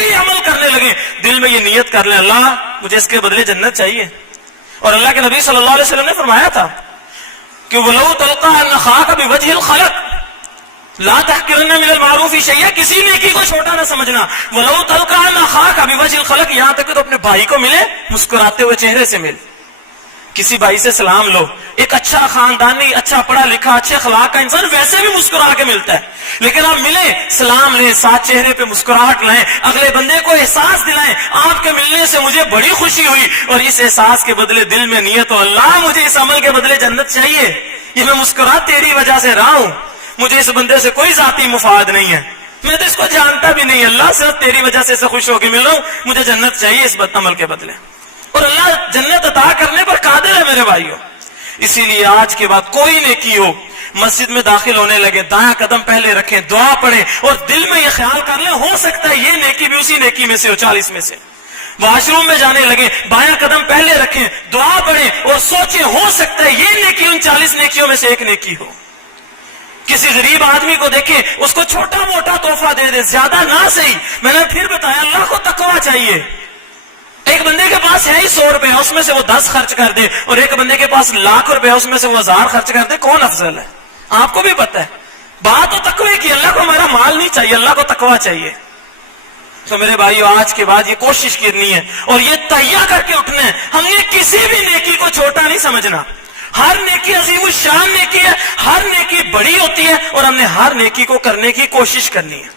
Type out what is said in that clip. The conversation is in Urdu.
کوئی عمل کرنے لگے دل میں یہ نیت کر لیں اللہ مجھے اس کے بدلے جنت چاہیے. اور اللہ کے نبی صلی اللہ علیہ وسلم نے فرمایا تھا کہ وَلَوْ تَلْقَىٰ أَنَّ أَخَاكَ بِوَجْهِ الْخَلَقِ لَا تَحْقِرَنَّ مِنَ الْمَعْرُوفِ شَيْئًا، کسی نیکی کو چھوٹا نہ سمجھنا. وَلَوْ تَلْقَىٰ أَنَّ أَخَاكَ بِوَجْهِ الْخَلَقِ، یہاں تک کہ تو اپنے بھائی کو ملے مسکراتے ہوئے چہرے سے مل. کسی بھائی سے سلام لو، ایک اچھا خاندانی، اچھا پڑھا لکھا، اچھے اخلاق کا انسان ویسے بھی مسکرا کے ملتا ہے، لیکن آپ ملیں، سلام لیں، ساتھ چہرے پہ مسکراہٹ لائیں، اگلے بندے کو احساس دلائیں آپ کے ملنے سے مجھے بڑی خوشی ہوئی، اور اس احساس کے بدلے دل میں نیت ہو اللہ مجھے اس عمل کے بدلے جنت چاہیے، یہ میں مسکرا تیری وجہ سے رہا ہوں، مجھے اس بندے سے کوئی ذاتی مفاد نہیں ہے، میں تو اس کو جانتا بھی نہیں، اللہ صرف تیری وجہ سے اسے خوش ہو کے مل رہا ہوں، مجھے جنت چاہیے اس عمل کے بدلے. اور اللہ جنت عطا کرنے پر قادر ہے میرے بھائیوں. اسی لیے آج کے بعد کوئی نیکی ہو، مسجد میں داخل ہونے لگے دایاں قدم پہلے رکھیں، دعا پڑھیں اور دل میں یہ خیال کر لیں ہو سکتا ہے یہ نیکی بھی اسی نیکی میں سے ہو، 40 میں سے. واش روم میں جانے لگے بایاں قدم پہلے رکھیں، دعا پڑھیں اور سوچیں ہو سکتا ہے یہ نیکی ان 40 نیکیوں میں سے ایک نیکی ہو. کسی غریب آدمی کو دیکھیں اس کو چھوٹا موٹا تحفہ دے دیں، زیادہ نہ صحیح. میں نے پھر بتایا اللہ کو تقویٰ چاہیے. ایک بندے کے پاس ہے ہی 100 روپے، اس میں سے وہ 10 خرچ کر دے، اور ایک بندے کے پاس لاکھ روپے، اس میں سے وہ 1000 خرچ کر دے، کون افضل ہے؟ آپ کو بھی پتہ ہے. بات تو تقوی کی، اللہ کو ہمارا مال نہیں چاہیے، اللہ کو تقویٰ چاہیے. تو میرے بھائیو آج کے بعد یہ کوشش کرنی ہے اور یہ تہیہ کر کے اٹھنا ہے، ہم نے کسی بھی نیکی کو چھوٹا نہیں سمجھنا. ہر نیکی عظیم الشان نیکی ہے، ہر نیکی بڑی ہوتی ہے، اور ہم نے ہر نیکی کو کرنے کی کوشش کرنی ہے.